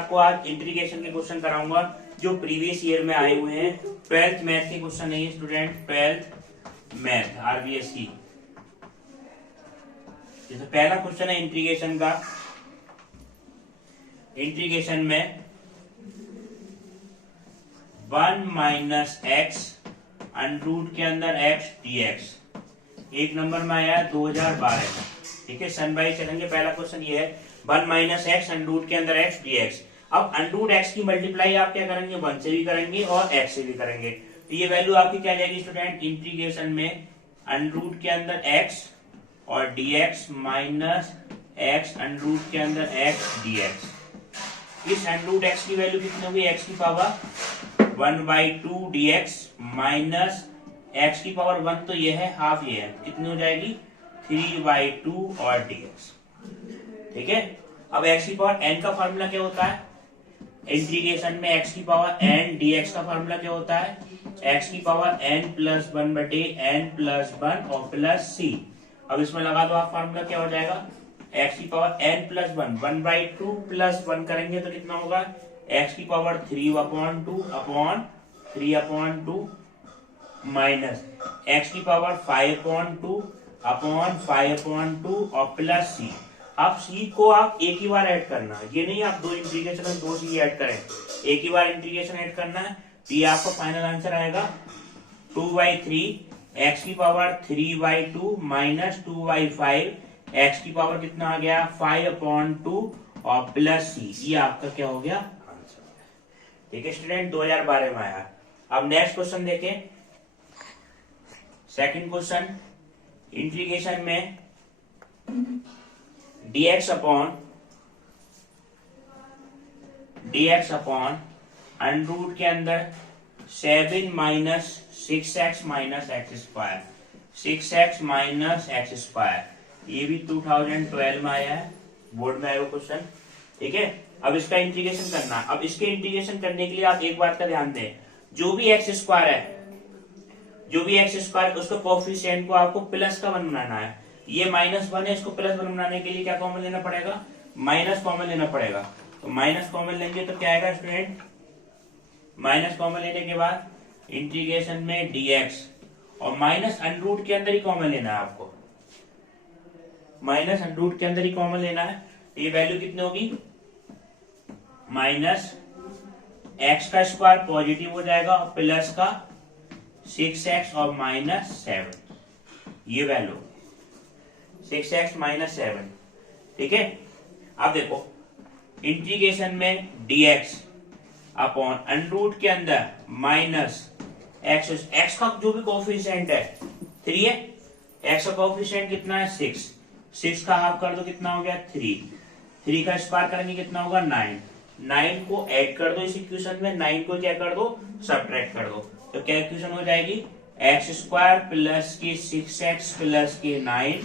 आपको आज इंटीग्रेशन के क्वेश्चन कराऊंगा जो प्रीवियस ईयर में आए हुए हैं। 12th मैथ के क्वेश्चन है ये स्टूडेंट, 12th मैथ आरबीएसई। जैसे पहला क्वेश्चन है इंटीग्रेशन का। इंटीग्रेशन में 1 माइनस एक्स अंडरूट के अंदर एक्स डीएक्स एक नंबर में आया 2012 में। ठीक है, सन बाई चलेंगे। पहला क्वेश्चन ये है 1 माइनस एक्स अंडरूट के अंदर एक्स डीएक्स। अब अंडरूट एक्स की मल्टीप्लाई आप क्या करेंगे, 1 से भी करेंगे और एक्स से भी करेंगे। तो ये वैल्यू आपकी क्या जाएगी स्टूडेंट, इंटीग्रेशन में अंडरूट के अंदर एक्स और डीएक्स माइनस एक्स अंडरूट के अंदर एक्स डीएक्स। इस अंडरूट एक्स की वैल्यू कितनी होगी, एक्स की पावर 1/2 डीएक्स माइनस एक्स की पावर 1 तो ये है, हाफ ये है, कितनी हो जाएगी 3/2 और डीएक्स। ठीक है, अब एक्स की पावर n का फार्मूला क्या होता है इंटीग्रेशन में, एक्स की पावर n dx का फार्मूला क्या होता है, एक्स की पावर n+1/n+1 और प्लस c। अब इसमें लगा दो आप फार्मूला, क्या हो जाएगा एक्स की पावर n+1 1/2 प्लस 1 करेंगे तो कितना होगा, एक्स की पावर 3/2 माइनस एक्स की पावर 5/2 और प्लस c। अब c को आप एक ही बार ऐड करना है, ये नहीं आप दो इंटीग्रेशन में दो c ऐड करें, एक ही बार इंटीग्रेशन ऐड करना है। तो ये आपका फाइनल आंसर आएगा 2/3 एक्स की पावर 3/2 माइनस 2/5 एक्स की पावर कितना आ गया 5/2 और प्लस c। ये आपका क्या हो गया आंसर। ठीक है स्टूडेंट, 2012 में आया। अब नेक्स्ट क्वेश्चन देखें, सेकंड क्वेश्चन। इंटीग्रेशन में dx अपॉन अंडरूट के अंदर 7 minus 6x minus x square, 6x minus x square. ये भी 2012 में आया है, बोर्ड में आया वो क्वेश्चन। ठीक है, अब इसका इंटीग्रेशन करना। अब इसके इंटीग्रेशन करने के लिए आप एक बात का ध्यान दें, जो भी एक्स स्क्वायर है, जो भी एक्स स्क्वायर उसका कोफिशिएंट को आपको प्लस का 1 बनाना है। ये -1 है, इसको +1 बनाने के लिए क्या कॉमन लेना पड़ेगा, माइनस कॉमन लेना पड़ेगा। तो माइनस कॉमन लेंगे तो क्या आएगा स्टूडेंट, माइनस कॉमन लेने के बाद इंटीग्रेशन में dx और माइनस अंडरूट के अंदर ही कॉमन लेना है आपको, माइनस अंडरूट के अंदर ही कॉमन लेना है। तो ये वैल्यू कितनी होगी, माइनस एक्स का स्क्वायर पॉजिटिव हो जाएगा और प्लस का 6x और माइनस 7, ये वैल्यू 6x माइनस 7। ठीक है, अब देखो इंटीग्रेशन में dx अपॉन अंडरूट के अंदर माइनस एक्स, एक्स का जो भी कोफिशिएंट है 3 है, एक्स का कोफिशिएंट कितना है 6 का हाफ कर दो कितना हो गया 3 का स्क्वायर करेंगे कितना होगा 9 को ऐड कर दो इस इक्वेशन में, 9 को क्या कर दो सब्ट्रैक्ट कर दो। तो क्या इक्वेशन हो जाएगी, एक्स स्क्वायर प्लस की 6x प्लस की 9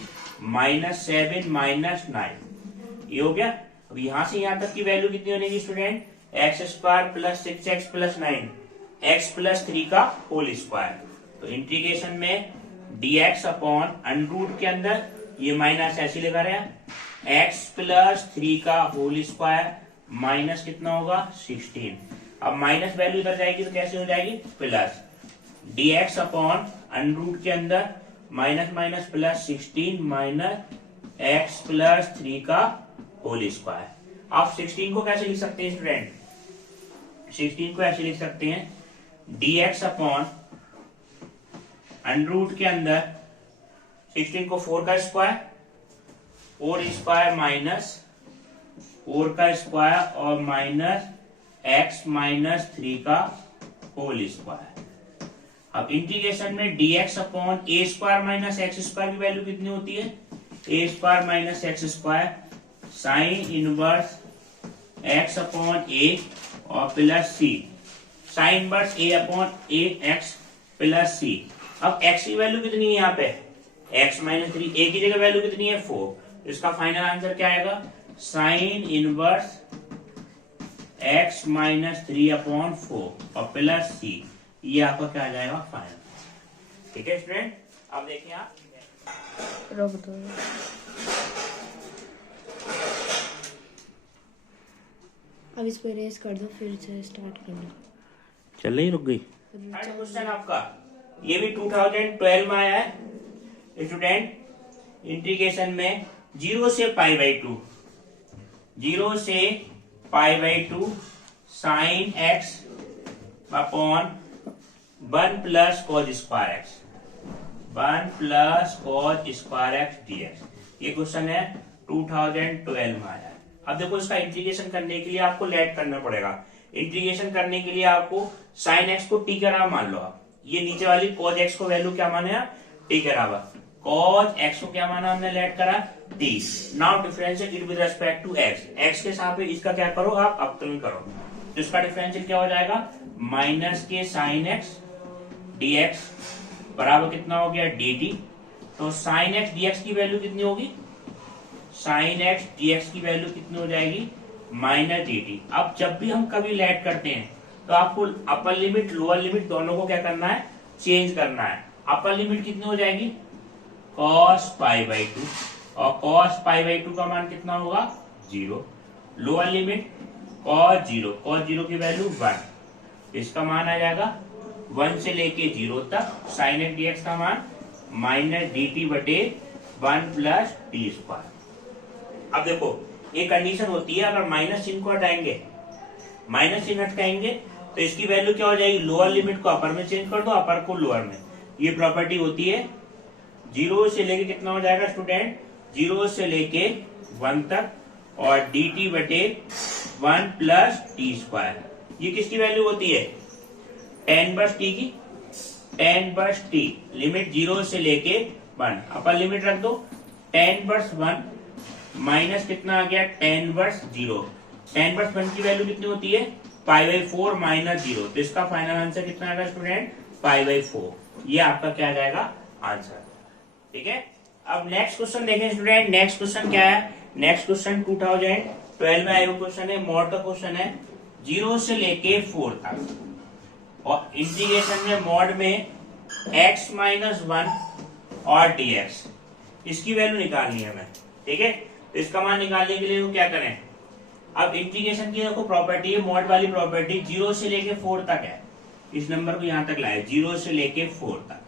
माइनस 7 माइनस 9, ये हो गया। अब यहां से यहां तक की वैल्यू कितनी होगी student, x square plus 6x plus 9 x plus 3 का होल स्क्वायर। तो इंटीग्रेशन में dx अपॉन अंडरूट के अंदर ये माइनस ऐसे लगा रहे हैं, एक्स प्लस 3 का होल स्क्वायर माइनस कितना होगा 16। अब माइनस वैल्यू इधर जाएगी तो कैसे हो जाएगी प्लस, dx अपॉन अंडरूट के अंदर minus minus plus 16 minus x plus 3 का होल स्क्वायर। आप 16 को कैसे लिख सकते हैं स्टूडेंट, 16 को ऐसे लिख सकते हैं dx अपॉन अंडरूट के अंदर 16 को 4 का स्क्वायर, 4 स्क्वायर माइनस 4 का स्क्वायर और माइनस x माइनस 3 का होल स्क्वायर। अब इंटीग्रेशन में dx upon a square minus x square की वैल्यू कितनी होती है, a square minus x square sine inverse x upon a और plus C, sine inverse a upon a x plus C. अब x की value कितनी है यहाँ पे, x माइनस 3, ए की जगह वैल्यू कितनी है 4। इसका फाइनल आंसर क्या आएगा, sign inverse x minus 3 upon 4 और प्लस सी, ये आपका क्या आ जाएगा फाइनल। ठीक है स्टूडेंट, अब देखिए आप रोक दो। अब इसको इरेज कर दो, फिर से स्टार्ट कर दो। चल रही, रुक गई। थर्ड क्वेश्चन आपका ये भी 2012 में आया है स्टूडेंट। इंटीग्रेशन में 0 से π/2, 0 से π/2 sine x upon 1 plus cos square x, 1 plus cos square x dx। ये क्वेश्चन है 2012 में आया है। अब देखो इसका इंटीग्रेशन करने के लिए आपको लेट करना पड़ेगा। इंटीग्रेशन करने के लिए आपको साइन एक्स को टी के बराबर मान लो आप, ये नीचे वाली कॉज एक्स को वैल्यू क्या माने आप, टी के बराबर। कॉज एक्स को क्या माना हमने, लेट करा t. Now differentiate it with respect to x, x के सापेक्ष इसका क्या करो आप, अपतुलन करो। तो इसका डिफरेंशियल क्या हो जाएगा, माइनस के साइन एक्स dx बराबर कितना हो गया dt। तो साइन एक्स dx की वैल्यू कितनी होगी, साइन एक्स dx की वैल्यू कितनी हो जाएगी, माइनस dt। अब जब भी हम कभी लेट करते हैं तो आपको अपर लिमिट लोअर लिमिट दोनों को क्या करना है, चेंज करना है। अपर लिमिट कितनी हो जाएगी, cos π/2, और cos π/2 का मान कितना होगा, 0। लोअर लिमिट cos 0, cos 0 की वैल्यू 1, इसका मान आ जाएगा 1 से लेके 0 तक। साइन एक्स dx का मान माइनस dt बटे 1 प्लस टी स्क्वायर। अब देखो एक कंडीशन होती है, अगर माइनस चिन्ह को हटाएंगे, माइनस चिन्ह हटाएंगे तो इसकी वैल्यू क्या हो जाएगी, लोअर लिमिट को अपर में चेंज कर दो, अपर को लोअर में। ये प्रॉपर्टी होती है। 0 से लेके कितना हो जाएगा स्टूडेंट, 0 से लेके 1 तक, और dt बटे 1 प्लस टी स्क्वायर। ये किसकी वैल्यू होती है, tan इनवर्स टी की, tan इनवर्स टी। लिमिट 0 से लेके 1, अपर लिमिट रख दो, tan इनवर्स 1 माइनस कितना आ गया, tan इनवर्स 0। tan इनवर्स 1 की वैल्यू कितनी होती है, π/4 माइनस 0। तो इसका फाइनल आंसर कितना आएगा स्टूडेंट, π/4। ये आपका क्या आ जाएगा आंसर, ठीक है। अब नेक्स्ट क्वेश्चन देखें स्टूडेंट। नेक्स्ट क्वेश्चन क्या है, नेक्स्ट क्वेश्चन 2012 में आया क्वेश्चन है, मॉड का क्वेश्चन है, 0 से लेके 4 तक, और इंटीग्रेशन में मॉड में x माइनस 1 और dx, इसकी वैल्यू निकालनी है हमें, ठीक है। तो इसका मान निकालने के लिए वो क्या करें, अब इंटीग्रेशन की देखो प्रॉपर्टी है, मॉड वाली प्रॉपर्टी 0 से लेके 4 तक है। इस नंबर को यहां तक लाए, 0 से लेके 4 तक।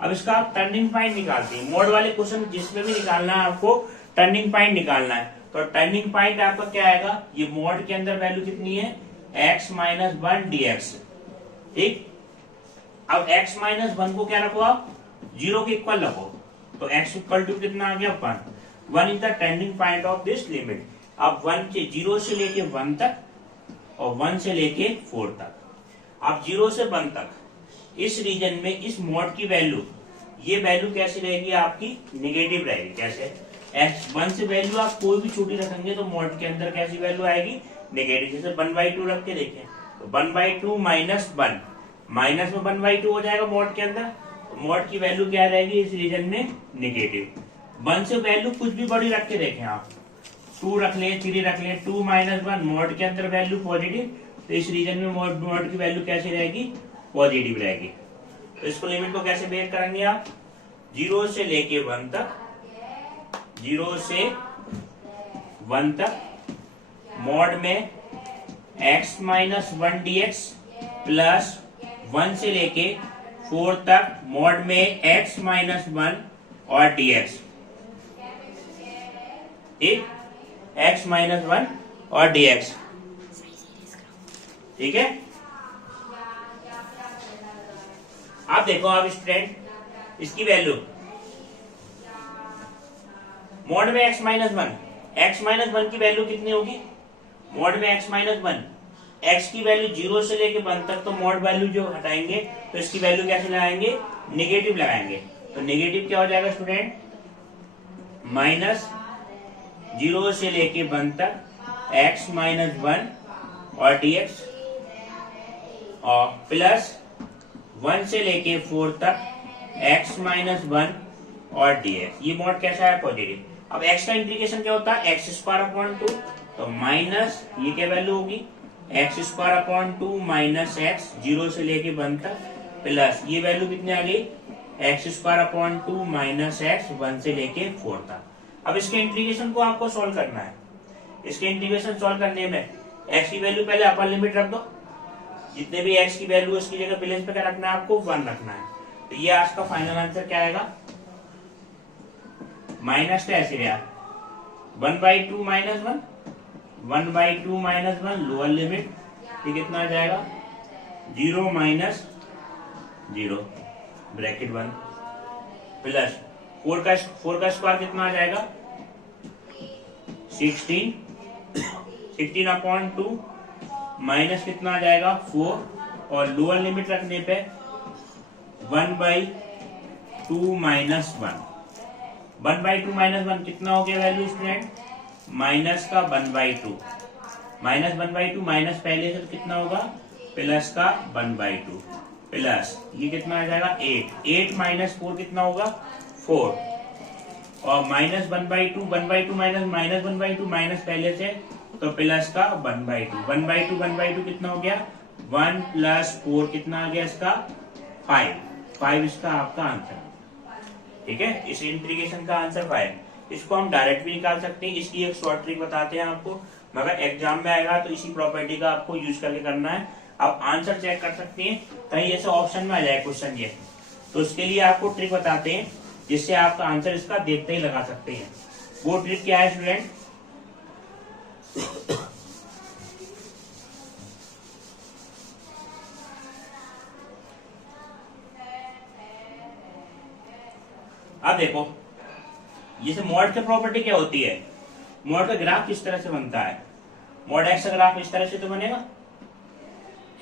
अब इसका आप टर्निंग पॉइंट निकालते हैं। मॉड वाले क्वेश्चन जिसमें भी निकालना है आपको टर्निंग पॉइंट निकालना है। तो टर्निंग पॉइंट आपका क्या आएगा, ये मॉड के अंदर वैल्यू कितनी है, x माइनस 1 dx, ठीक। अब x माइनस 1 को क्या रखो आप, 0 के इक्वल रखो, तो x इक्वल टू कितना आ गया, 1। 1 is the turning point of this limit. अब 1 से 0 से लेके 1 तक और 1 से लेके 4 तक। अब 0 से 1 तक इस रीजन में इस मॉड की वैल्यू, ये वैल्यू कैसी रहेगी आपकी, नेगेटिव रहेगी। कैसे, x1 से वैल्यू आप कोई भी छोटी रखेंगे तो मॉड के अंदर कैसी वैल्यू आएगी, नेगेटिव। जैसे 1/2 रख के देखें तो 1/2 माइनस 1, माइनस में 1/2 हो जाएगा मॉड के अंदर। तो मॉड की वैल्यू क्या रहेगी इस रीजन में, नेगेटिव। 1 से वैल्यू कुछ भी बड़ी रख के देखें आप, 2 रख ले, 3 रख ले, 2 माइनस 1, मॉड के अंदर वैल्यू पॉजिटिव। तो इस रीजन में मॉड की वैल्यू कैसी रहेगी, पॉजिटिव रहेगी। तो इसको लिमिट को कैसे बेर करेंगे आप, 0 से लेके 1 तक, 0 से 1 तक, मॉड में x माइनस 1 dx प्लस 1 से लेके 4 तक, मॉड में x माइनस 1 और dx, ठीक, x माइनस 1 और dx, ठीक है। आप देखो आप स्टूडेंट, इसकी वैल्यू मॉड में x माइनस 1, x माइनस 1 की वैल्यू कितनी होगी, मॉड में x माइनस 1, x की वैल्यू 0 से लेके 1 तक, तो मॉड वैल्यू जो हटाएंगे तो इसकी वैल्यू कैसे लगाएंगे, नेगेटिव लगाएंगे। तो नेगेटिव क्या हो जाएगा स्टूडेंट, माइनस 0 से लेके 1 तक x माइनस 1 और dx, और प्लस 1 से लेके 4 तक x माइनस 1 और dx। ये मॉड कैसा है, पॉजिटिव। अब x का इंटीग्रेशन क्या होता है, x²/2, तो माइनस ये क्या वैल्यू होगी, x²/2 माइनस x 0 से लेके 1 तक, प्लस ये वैल्यू कितनी आ गई, x²/2 माइनस x 1 से लेके 4 तक। अब इसके इंटीग्रेशन को आपको सोल्व करना है। इसके इंटीग्रेशन सोल्व करने में एक्स की वैल्यू पहले अपर लिमिट रख दो, जितने भी एक्स की वैल्यू उसकी जगह प्लेस पे क्या रखना है आपको, 1 रखना है। तो ये आज का फाइनल आंसर क्या आएगा, माइनस तो ऐसे गया 1/2 माइनस 1, 1/2 माइनस 1 लोअर लिमिट, ये कितना आ जाएगा 0 माइनस 0 ब्रैकेट 1 प्लस 4 का स्क्वायर कितना आ जाएगा 16/2 माइनस कितना आ जाएगा 4 और लोअर लिमिट रखने पे 1/2 माइनस 1, 1/2 माइनस 1 कितना हो गया वैल्यू स्टूडेंट, माइनस का 1/2, माइनस 1/2 माइनस पहले से तो कितना होगा प्लस का 1/2 प्लस ये कितना आ जाएगा 8 माइनस 4 कितना होगा 4 और माइनस 1/2 माइनस 1/2 माइनस पहले से तो प्लस का 1/2 कितना हो गया 1 प्लस 4 कितना आ गया इसका 5 इसका आपका आंसर, ठीक है। इस इंटीग्रेशन का आंसर 5। इसको हम डायरेक्ट भी निकाल सकते हैं, इसकी एक शॉर्ट ट्रिक बताते हैं आपको, मगर एग्जाम में आएगा तो इसी प्रॉपर्टी का आपको यूज करके करना है। आप आंसर चेक कर सकते हैं, कहीं ऐसे ऑप्शन में आ जाए क्वेश्चन ये, तो उसके लिए आपको ट्रिक बताते हैं जिससे आपका आंसर इसका देखते ही लगा सकते हैं। वो ट्रिक क्या है स्टूडेंट, अब देखो जैसे मॉड की प्रॉपर्टी क्या होती है, मॉड का ग्राफ किस तरह से बनता है, मॉड एक्स का ग्राफ इस तरह से तो बनेगा,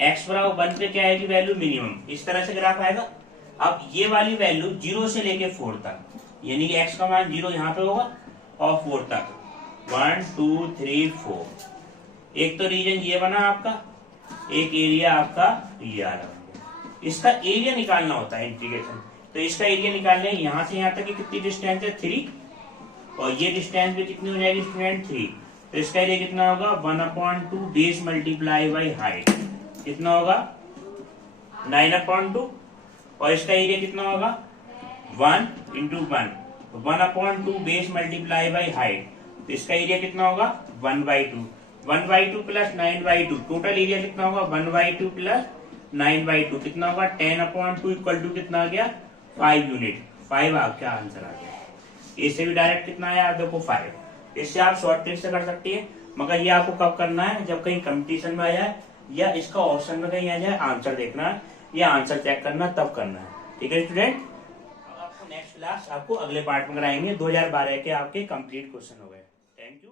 एक्स बराबर 1 पे क्या आएगी वैल्यू मिनिमम, इस तरह से ग्राफ आएगा। अब ये वाली वैल्यू 0 से लेके 4 तक, यानी कि एक्स का मान 0 यहाँ पे होगा और 4 तक 1 2 3 4, एक तो रीजन ये बना आपका, एक एरिया आपका ये आ रहा, इसका एरिया निकालना होता है इंटीग्रेशन। तो इसका एरिया निकालने यहाँ से यहाँ तक की कितनी डिस्टेंस है 3 और ये डिस्टेंस भी कितनी हो जाएगी स्टूडेंट 3, तो इसका एरिया कितना होगा 1/2 बेस मल्टीप्लाई बाई हाइट, कितना होगा 9/2 और इसका एरिया कितना होगा 1 × 1, 1/2 बेस मल्टीप्लाई बाई हाइट, तो इसका एरिया कितना होगा 1/2, 1/2 प्लस 9/2, टोटल एरिया कितना होगा 1/2 प्लस 9/2 कितना होगा 10/2 इक्वल टू कितना आ गया 5 यूनिट, 5 आपका आंसर आ गया। इससे भी डायरेक्ट कितना आया देखो 5, इससे आप शॉर्ट ट्रिक से कर सकती है, मगर ये आपको कब करना है जब कहीं कंपटीशन में आ जाए या इसका ऑप्शन में कहीं आ जाए, आंसर देखना है या आंसर चेक करना तब करना है, ठीक है स्टूडेंट। आपको नेक्स्ट क्लास आपको अगले पार्ट में कराएंगे, 2012 के आपके कंप्लीट क्वेश्चन हो गए। Thank you.